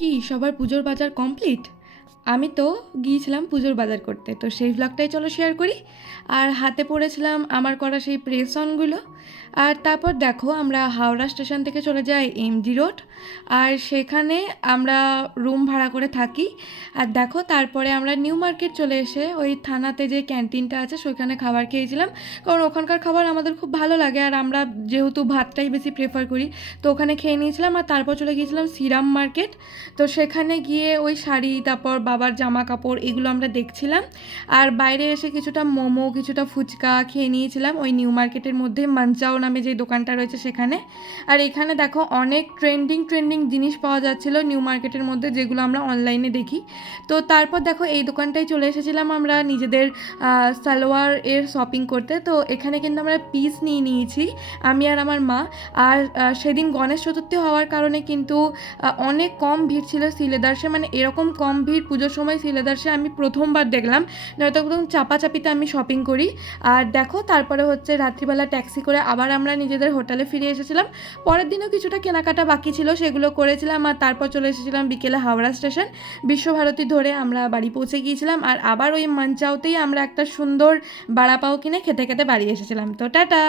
কি সবার পুজোর বাজার কমপ্লিট? আমি তো গিয়েছিলাম পুজোর বাজার করতে, তো সেই ভ্লগটাই চলো শেয়ার করি। আর হাতে পড়েছিলাম আমার করা সেই প্রেস অনগুলো। আর তারপর দেখো আমরা হাওড়া স্টেশন থেকে চলে যাই এমজি রোড, আর সেখানে আমরা রুম ভাড়া করে থাকি। আর দেখো তারপরে আমরা নিউ মার্কেট চলে এসে ওই থানাতে যে ক্যান্টিনটা আছে সেখানে খাবার খেয়েছিলাম, কারণ ওখানকার খাবার আমাদের খুব ভালো লাগে আর আমরা যেহেতু ভাতটাই বেশি প্রেফার করি, তো ওখানে খেয়ে নিয়েছিলাম। আর তারপর চলে গিয়েছিলাম শ্রীরাম মার্কেট। তো সেখানে গিয়ে ওই শাড়ি, তারপর বাবার জামা কাপড়, এগুলো আমরা দেখছিলাম। আর বাইরে এসে কিছুটা মোমো, কিছুটা ফুচকা খেয়ে নিয়েছিলাম ওই নিউ মার্কেটের মধ্যে মঞ্চাও নামে যে দোকানটা রয়েছে সেখানে। আর এখানে দেখো অনেক ট্রেন্ডিং ট্রেন্ডিং জিনিস পাওয়া যাচ্ছিলো নিউ মার্কেটের মধ্যে, যেগুলো আমরা অনলাইনে দেখি। তো তারপর দেখো এই দোকানটায় চলে এসেছিলাম আমরা নিজেদের সালোয়ার এর শপিং করতে। তো এখানে কিন্তু আমরা পিস নিয়ে নিয়েছি, আমি আর আমার মা। আর সেদিন গণেশ চতুর্থী হওয়ার কারণে কিন্তু অনেক কম ভিড় ছিল সিলেদার্সে, মানে এরকম কম ভিড় পুজোর সময় সিলেদার্সে আমি প্রথমবার দেখলাম। নয়তো একদম চাপাচাপিতে আমি শপিং করি। আর দেখো তারপরে হচ্ছে রাত্রিবেলা ট্যাক্সি করে আবার আমরা নিজেদের হোটেলে ফিরে এসেছিলাম। পরের দিনও কিছুটা কেনাকাটা বাকি ছিল, সেগুলো করেছিলাম। আর তারপর চলে এসেছিলাম বিকেলে হাওড়া স্টেশন, বিশ্বভারতী ধরে আমরা বাড়ি পৌঁছে গিয়েছিলাম। আর আবার ওই মঞ্চাওতেই আমরা একটা সুন্দর বাড়া পাও কিনে খেতে খেতে বাড়ি এসেছিলাম। তো টাটা।